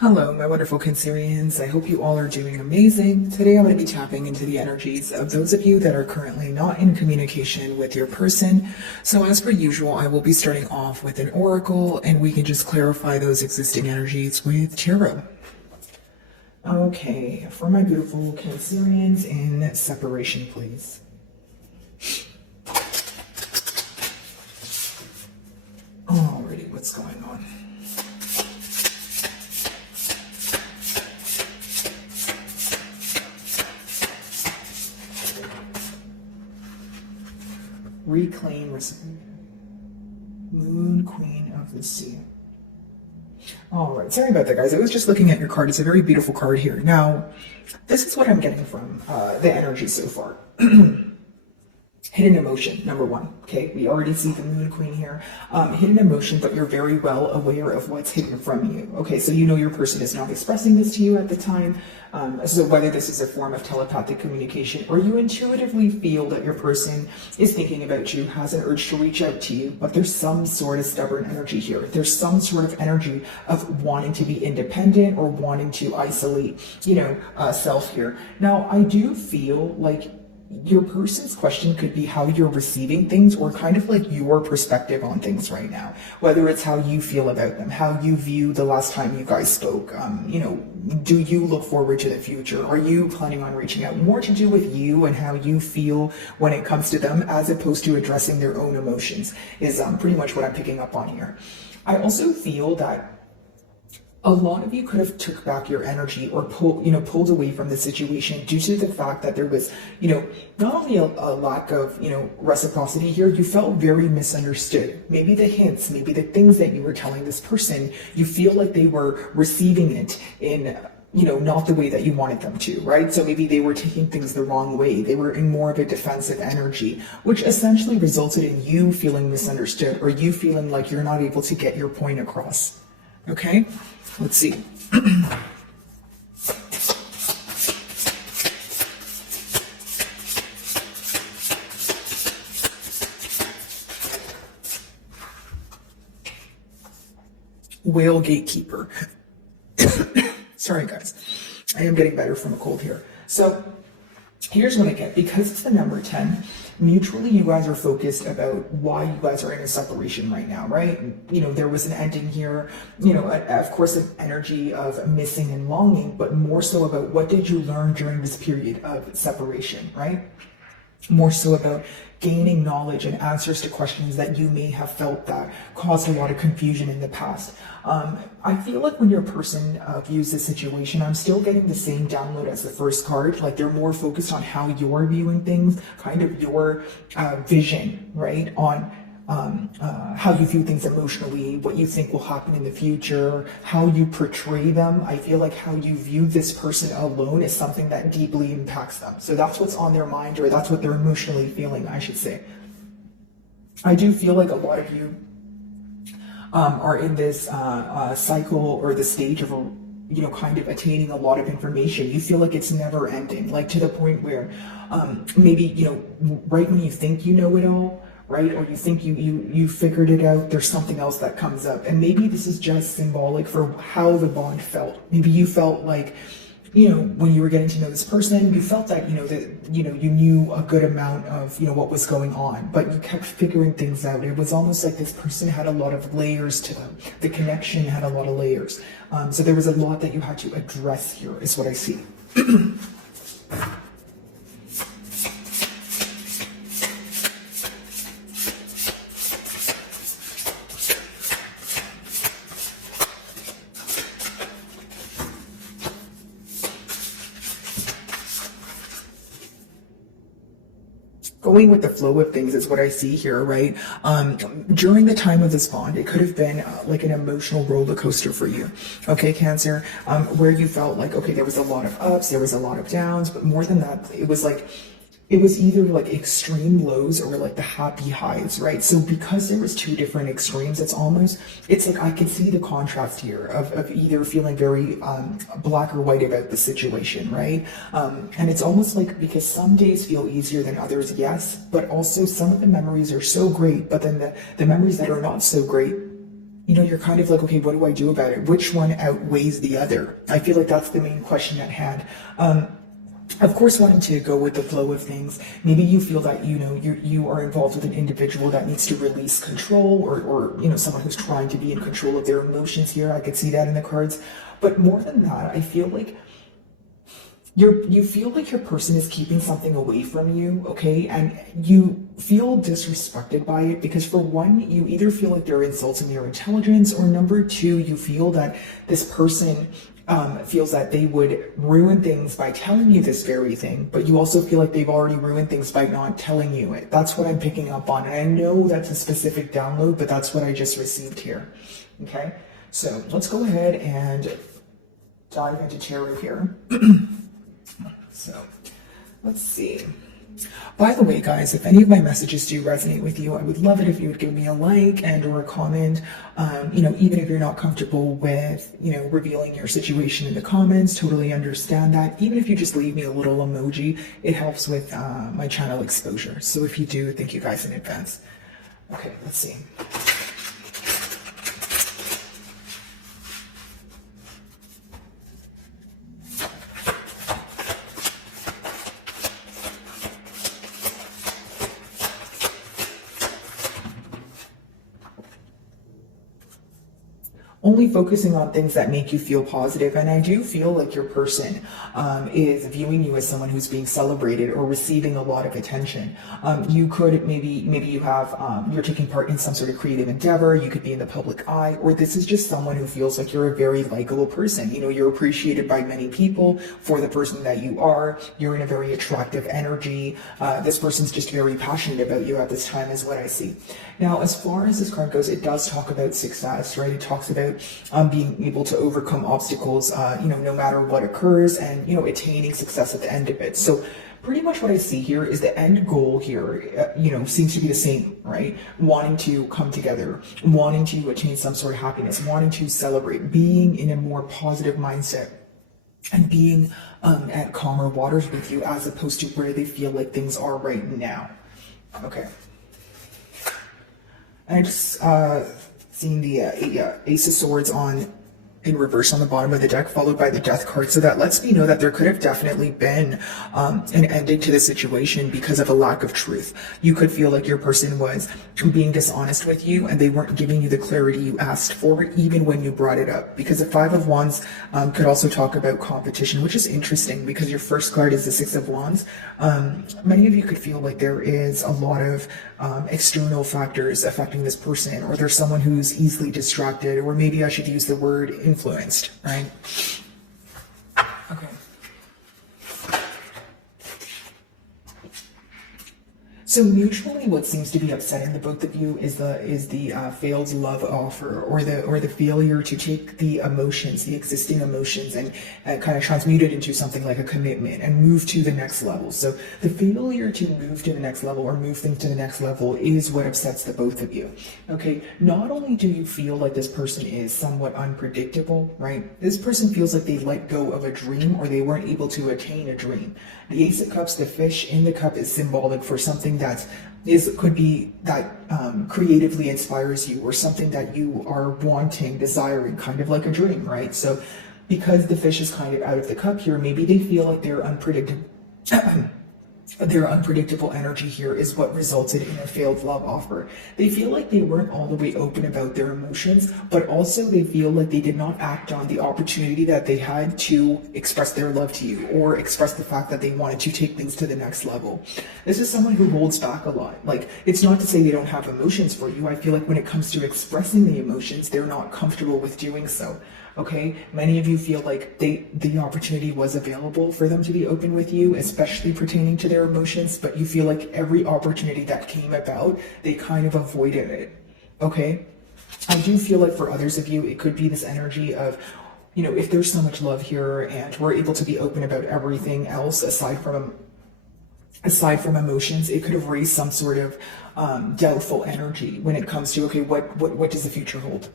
Hello, my wonderful Cancerians. I hope you all are doing amazing. Today I'm going to be tapping into the energies of those of you that are currently not in communication with your person. So as per usual, I will be starting off with an oracle and we can just clarify those existing energies with tarot. Okay, for my beautiful Cancerians in separation, please. Alrighty, what's going on? Reclaim recipient. Moon, Queen of the Sea. All right, sorry about that, guys. I was just looking at your card. It's a very beautiful card here. Now, this is what I'm getting from the energy so far. Hidden emotion, number one. Okay, we already see the Moon Queen here. Hidden emotion, but you're very well aware of what's hidden from you. Okay, so you know your person is not expressing this to you at the time. So whether this is a form of telepathic communication or you intuitively feel that your person is thinking about you, has an urge to reach out to you, but there's some sort of stubborn energy here. There's some sort of energy of wanting to be independent or wanting to isolate, self here. Now, I do feel like your person's question could be how you're receiving things or kind of like your perspective on things right now, whether it's how you feel about them, how you view the last time you guys spoke. Do you look forward to the future? Are you planning on reaching out? More to do with you and how you feel when it comes to them as opposed to addressing their own emotions is pretty much what I'm picking up on here. I feel that a lot of you could have took back your energy or pulled away from the situation due to the fact that there was, not only a lack of, reciprocity here, you felt very misunderstood. Maybe the hints, maybe the things that you were telling this person, you feel like they were receiving it in, not the way that you wanted them to, right? So maybe they were taking things the wrong way. They were in more of a defensive energy, which essentially resulted in you feeling misunderstood or you feeling like you're not able to get your point across. Okay? Let's see. Whale gatekeeper. Sorry, guys. I am getting better from a cold here. So here's what I get. Because it's the number 10, mutually you guys are focused about why you guys are in a separation right now, right? There was an ending here, of course, an energy of missing and longing, but more so about what did you learn during this period of separation, right? More so about gaining knowledge and answers to questions that you may have felt that caused a lot of confusion in the past. I feel like when your person views the situation, I'm still getting the same download as the first card. Like they're more focused on how you're viewing things, kind of your vision, right? On how you view things emotionally, what you think will happen in the future, how you portray them. I feel like how you view this person alone is something that deeply impacts them. So that's what's on their mind, or that's what they're emotionally feeling, I should say. I do feel like a lot of you are in this cycle or the stage of kind of attaining a lot of information. You feel like it's never ending, like to the point where maybe, right when you think you know it all, right? Or you think you figured it out, there's something else that comes up. And maybe this is just symbolic for how the bond felt. Maybe you felt like, when you were getting to know this person, you felt that, you knew a good amount of, what was going on, but you kept figuring things out. It was almost like this person had a lot of layers to them. The connection had a lot of layers. So there was a lot that you had to address here, is what I see. Going with the flow of things is what I see here, right? During the time of this bond, it could have been like an emotional roller coaster for you, okay, Cancer, where you felt like, okay, there was a lot of ups, there was a lot of downs, but more than that, it was either like extreme lows or like the happy highs, right? So because there was two different extremes, it's like I can see the contrast here of either feeling very black or white about the situation, right? And it's almost like, because some days feel easier than others, yes, but also some of the memories are so great, but then the memories that are not so great, you're kind of like, okay, what do I do about it? Which one outweighs the other? I feel like that's the main question at hand. Of course, wanting to go with the flow of things. Maybe you feel that, you are involved with an individual that needs to release control, or someone who's trying to be in control of their emotions here. I could see that in the cards. But more than that, I feel like you feel like your person is keeping something away from you, okay? And you feel disrespected by it because, for one, you either feel like they're insulting your intelligence, or number two, you feel that this person feels that they would ruin things by telling you this very thing, but you also feel like they've already ruined things by not telling you it. That's what I'm picking up on. And I know that's a specific download, but that's what I just received here. Okay, so let's go ahead and dive into tarot here. So let's see. By the way, guys, if any of my messages do resonate with you, I would love it if you would give me a like and or a comment. Even if you're not comfortable with, revealing your situation in the comments, totally understand that. Even if you just leave me a little emoji, it helps with my channel exposure. So if you do, thank you guys in advance. Okay, let's see. Only focusing on things that make you feel positive. And I do feel like your person is viewing you as someone who's being celebrated or receiving a lot of attention. You could maybe you have you're taking part in some sort of creative endeavor. You could be in the public eye, or this is just someone who feels like you're a very likable person. You're appreciated by many people for the person that you are. You're in a very attractive energy. This person's just very passionate about you at this time, is what I see. Now, as far as this card goes, it does talk about success, right? It talks about being able to overcome obstacles, no matter what occurs, and, attaining success at the end of it. So pretty much what I see here is the end goal here, seems to be the same, right? Wanting to come together, wanting to attain some sort of happiness, wanting to celebrate, being in a more positive mindset, and being at calmer waters with you, as opposed to where they feel like things are right now. Okay. And I just seen the Ace of Swords in reverse on the bottom of the deck, followed by the Death card. So that lets me know that there could have definitely been an ending to the situation because of a lack of truth. You could feel like your person was being dishonest with you, and they weren't giving you the clarity you asked for, even when you brought it up. Because the Five of Wands could also talk about competition, which is interesting because your first card is the Six of Wands. Many of you could feel like there is a lot of external factors affecting this person, or there's someone who's easily distracted, or maybe I should use the word influenced, right? Okay. So mutually, what seems to be upsetting the both of you is the failed love offer, or the failure to take the emotions, the existing emotions, and kind of transmute it into something like a commitment and move to the next level. So the failure to move to the next level, or move things to the next level, is what upsets the both of you. Okay, not only do you feel like this person is somewhat unpredictable, right? This person feels like they let go of a dream, or they weren't able to attain a dream. The Ace of Cups, the fish in the cup, is symbolic for something that could be that creatively inspires you, or something that you are wanting, desiring, kind of like a dream, right? So because the fish is kind of out of the cup here, maybe they feel like they're unpredictable. Their unpredictable energy here is what resulted in a failed love offer. They feel like they weren't all the way open about their emotions, but also they feel like they did not act on the opportunity that they had to express their love to you, or express the fact that they wanted to take things to the next level. This is someone who holds back a lot. Like, it's not to say they don't have emotions for you. I feel like when it comes to expressing the emotions, they're not comfortable with doing so. Okay, many of you feel like the opportunity was available for them to be open with you, especially pertaining to their emotions, but you feel like every opportunity that came about, they kind of avoided it. Okay, I do feel like for others of you, it could be this energy of, if there's so much love here and we're able to be open about everything else aside from emotions, it could have raised some sort of doubtful energy when it comes to, okay, what does the future hold?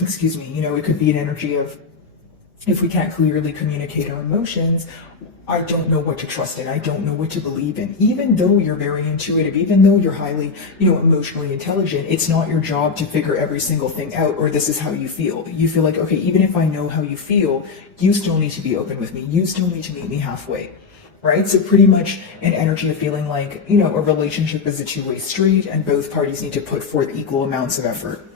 Excuse me, it could be an energy of if we can't clearly communicate our emotions, I don't know what to trust in. I don't know what to believe in. Even though you're very intuitive, even though you're highly, emotionally intelligent, it's not your job to figure every single thing out, or this is how you feel. You feel like, okay, even if I know how you feel, you still need to be open with me. You still need to meet me halfway. Right? So pretty much an energy of feeling like, a relationship is a two-way street and both parties need to put forth equal amounts of effort.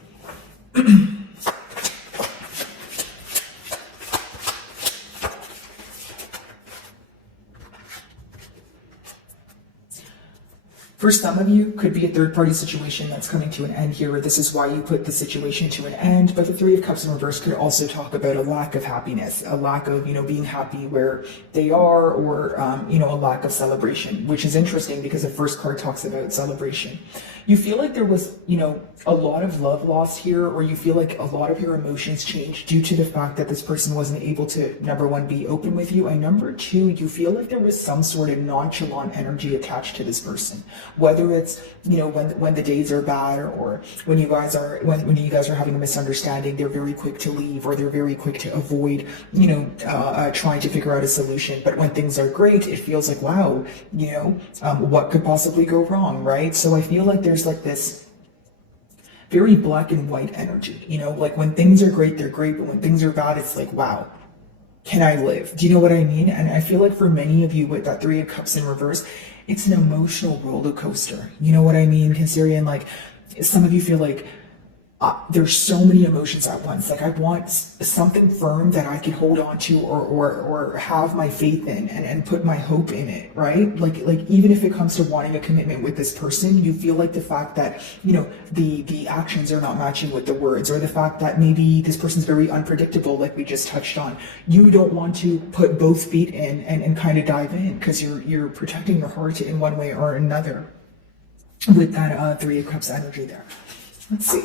For some of you, could be a third-party situation that's coming to an end here, or this is why you put the situation to an end. But the Three of Cups in reverse could also talk about a lack of happiness, a lack of, being happy where they are, or, a lack of celebration, which is interesting because the first card talks about celebration. You feel like there was, a lot of love lost here, or you feel like a lot of your emotions changed due to the fact that this person wasn't able to, number one, be open with you, and number two, you feel like there was some sort of nonchalant energy attached to this person. Whether it's, when the days are bad, or when you guys are having a misunderstanding, they're very quick to leave, or they're very quick to avoid, trying to figure out a solution. But when things are great, it feels like, wow, what could possibly go wrong, right? So I feel like there's like this very black and white energy, like when things are great, they're great, but when things are bad, it's like, wow, can I live? Do you know what I mean? And I feel like for many of you with that Three of Cups in reverse, it's an emotional roller coaster. You know what I mean, Cancerian? Like, some of you feel like there's so many emotions at once. Like, I want something firm that I can hold on to, or have my faith in, and put my hope in it, right? Like even if it comes to wanting a commitment with this person, you feel like the fact that, the actions are not matching with the words, or the fact that maybe this person's very unpredictable, like we just touched on. You don't want to put both feet in and kind of dive in, because you're protecting your heart in one way or another with that Three of Cups energy there. Let's see.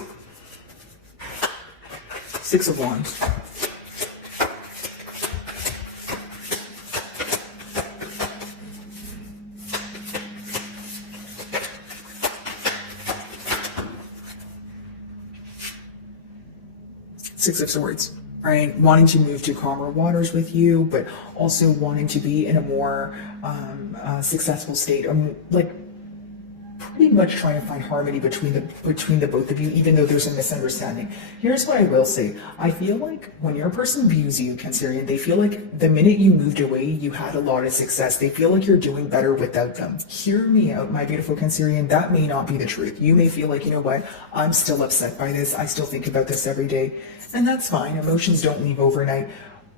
Six of Wands. Six of Swords, right? Wanting to move to calmer waters with you, but also wanting to be in a more successful state. Like, pretty much trying to find harmony between the both of you, even though there's a misunderstanding. Here's what I will say. I feel like when your person views you, Cancerian, they feel like the minute you moved away, you had a lot of success. They feel like you're doing better without them. Hear me out, my beautiful Cancerian. That may not be the truth. You may feel like, you know what, I'm still upset by this. I still think about this every day. And that's fine. Emotions don't leave overnight.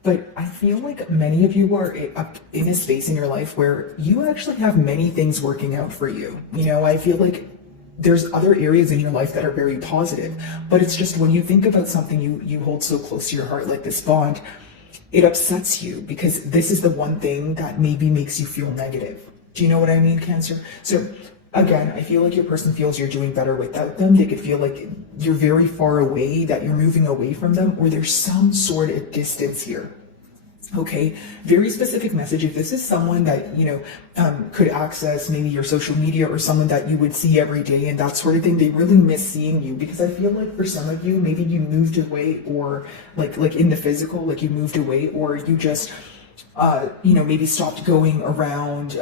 But I feel like many of you are in a space in your life where you actually have many things working out for you. I feel like there's other areas in your life that are very positive, but it's just when you think about something you hold so close to your heart, like this bond, it upsets you because this is the one thing that maybe makes you feel negative. Do you know what I mean, Cancer? So again, I feel like your person feels you're doing better without them. They could feel like you're very far away, that you're moving away from them, or there's some sort of distance here. Okay, very specific message. If this is someone that, could access maybe your social media, or someone that you would see every day and that sort of thing, they really miss seeing you, because I feel like for some of you, maybe you moved away, or like in the physical, like you moved away, or you just maybe stopped going around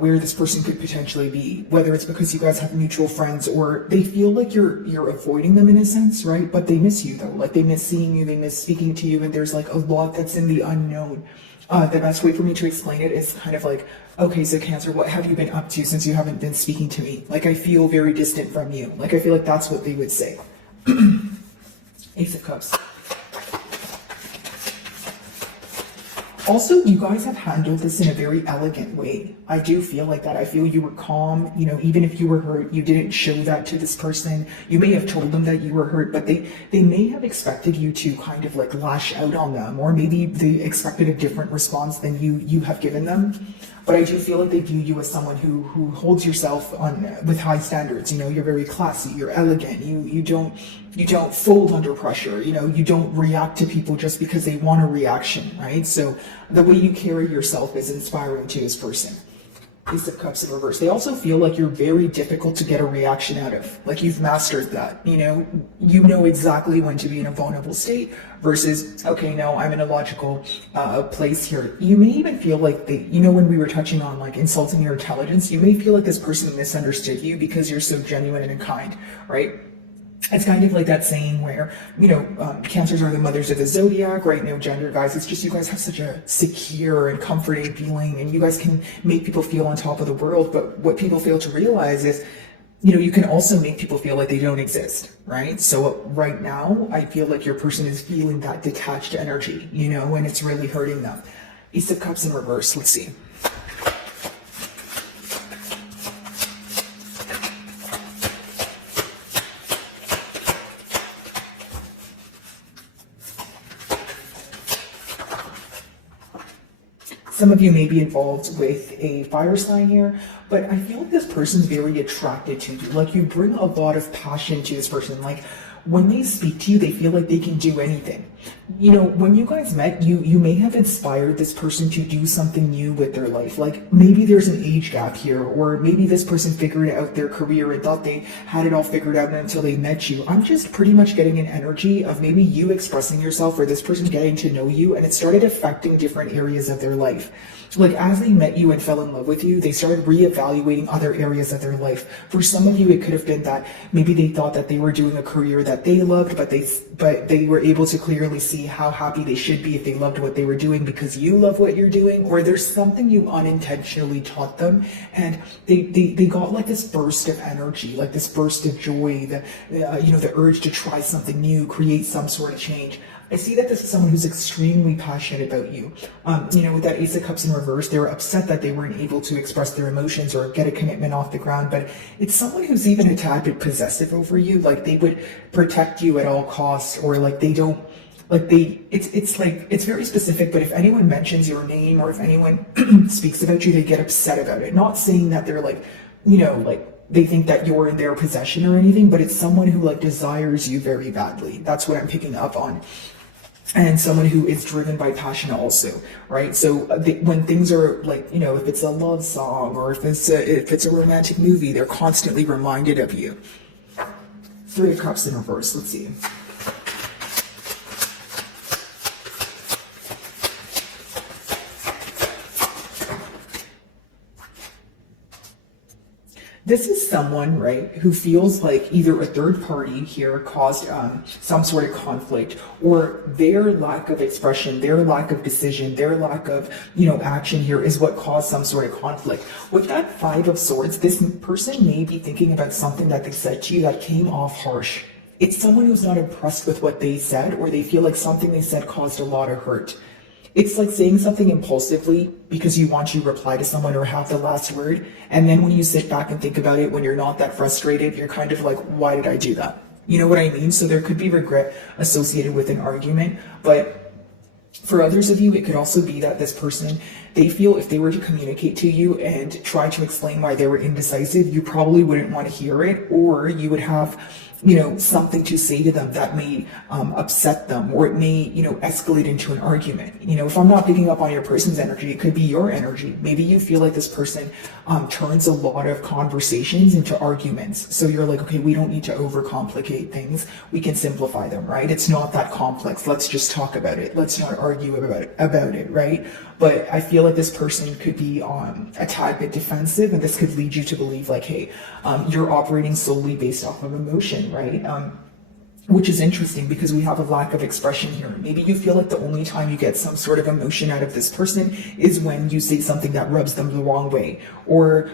where this person could potentially be, whether it's because you guys have mutual friends, or they feel like you're avoiding them in a sense, right? But they miss you though, like they miss seeing you, they miss speaking to you, and there's like a lot that's in the unknown. The best way for me to explain it is kind of like, okay, so Cancer, what have you been up to since you haven't been speaking to me? Like, I feel very distant from you. Like, I feel like that's what they would say. Ace of Cups. Also, you guys have handled this in a very elegant way. I do feel like that. I feel you were calm, even if you were hurt, you didn't show that to this person. You may have told them that you were hurt, but they may have expected you to kind of like lash out on them, or maybe they expected a different response than you have given them. But I do feel like they view you as someone who holds yourself with high standards. You're very classy, you're elegant, you don't fold under pressure, you don't react to people just because they want a reaction, right? So the way you carry yourself is inspiring to this person. Ace of Cups in reverse. They also feel like you're very difficult to get a reaction out of. Like you've mastered that, you know exactly when to be in a vulnerable state versus, okay, no, I'm in a logical place here. You may even feel like when we were touching on like insulting your intelligence, you may feel like this person misunderstood you because you're so genuine and kind, right? It's kind of like that saying where, cancers are the mothers of the zodiac, right? No gender, guys. It's just you guys have such a secure and comforting feeling, and you guys can make people feel on top of the world. But what people fail to realize is, you can also make people feel like they don't exist, right? So right now, I feel like your person is feeling that detached energy, and it's really hurting them. Ace of Cups in reverse. Let's see. Some of you may be involved with a fire sign here, but I feel like this person's very attracted to you. Like you bring a lot of passion to this person. Like when they speak to you, they feel like they can do anything. When you guys met, you may have inspired this person to do something new with their life. Like maybe there's an age gap here, or maybe this person figured out their career and thought they had it all figured out until they met you. I'm just pretty much getting an energy of maybe you expressing yourself or this person getting to know you, and it started affecting different areas of their life. Like as they met you and fell in love with you, they started reevaluating other areas of their life. For some of you, it could have been that maybe they thought that they were doing a career that they loved, but they were able to clearly see how happy they should be if they loved what they were doing because you love what you're doing, or there's something you unintentionally taught them, and they got like this burst of energy, like this burst of joy, the urge to try something new, create some sort of change. I see that this is someone who's extremely passionate about you. With that Ace of Cups in reverse, they were upset that they weren't able to express their emotions or get a commitment off the ground, but it's someone who's even a tad bit possessive over you. Like they would protect you at all costs, or like they don't, like it's very specific, but if anyone mentions your name or if anyone speaks about you, they get upset about it. Not saying that they're like they think that you're in their possession or anything, but it's someone who like desires you very badly. That's what I'm picking up on. And someone who is driven by passion also, right? So when things are like, if it's a love song or if it's a romantic movie, they're constantly reminded of you. Three of Cups in reverse. Let's see. This is someone, right, who feels like either a third party here caused some sort of conflict, or their lack of expression, their lack of decision, their lack of, action here is what caused some sort of conflict. With that Five of Swords, this person may be thinking about something that they said to you that came off harsh. It's someone who's not impressed with what they said, or they feel like something they said caused a lot of hurt. It's like saying something impulsively because you want to reply to someone or have the last word. And then when you sit back and think about it, when you're not that frustrated, you're kind of like, why did I do that? You know what I mean? So there could be regret associated with an argument. But for others of you, it could also be that this person, they feel if they were to communicate to you and try to explain why they were indecisive, you probably wouldn't want to hear it, or you would have something to say to them that may upset them, or it may, escalate into an argument. If I'm not picking up on your person's energy, it could be your energy. Maybe you feel like this person turns a lot of conversations into arguments. So you're like, okay, we don't need to overcomplicate things. We can simplify them, right? It's not that complex. Let's just talk about it. Let's not argue about it, right? But I feel like this person could be a tad bit defensive, and this could lead you to believe like, hey, you're operating solely based off of emotion, right? Which is interesting because we have a lack of expression here. Maybe you feel like the only time you get some sort of emotion out of this person is when you say something that rubs them the wrong way. Or,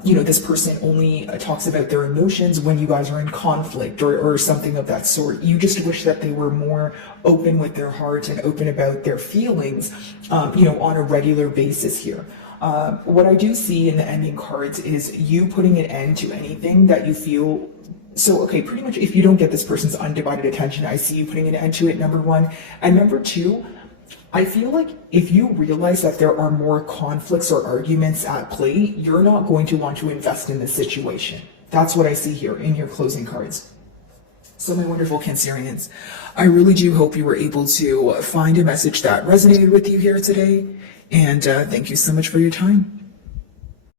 this person only talks about their emotions when you guys are in conflict or something of that sort. You just wish that they were more open with their heart and open about their feelings, on a regular basis here. What I do see in the ending cards is you putting an end to anything that you feel. So, okay, pretty much if you don't get this person's undivided attention, I see you putting an end to it, number one. And number two, I feel like if you realize that there are more conflicts or arguments at play, you're not going to want to invest in this situation. That's what I see here in your closing cards. So my wonderful Cancerians, I really do hope you were able to find a message that resonated with you here today. And thank you so much for your time.